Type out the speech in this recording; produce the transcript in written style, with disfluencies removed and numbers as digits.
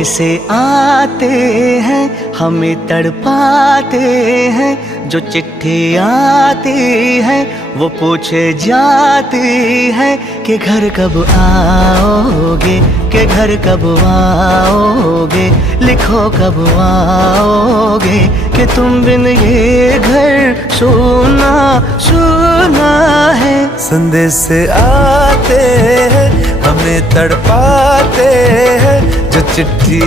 होने से आते हैं, हमें तड़पाते हैं। जो चिट्ठी आती है वो पूछे जाती है कि घर कब आओगे, कि घर कब आओगे। लिखो कब आओगे कि तुम बिन ये घर सोना सोना है। संदेश से आते हैं, हमें तड़पाते हैं। जो चिट्ठी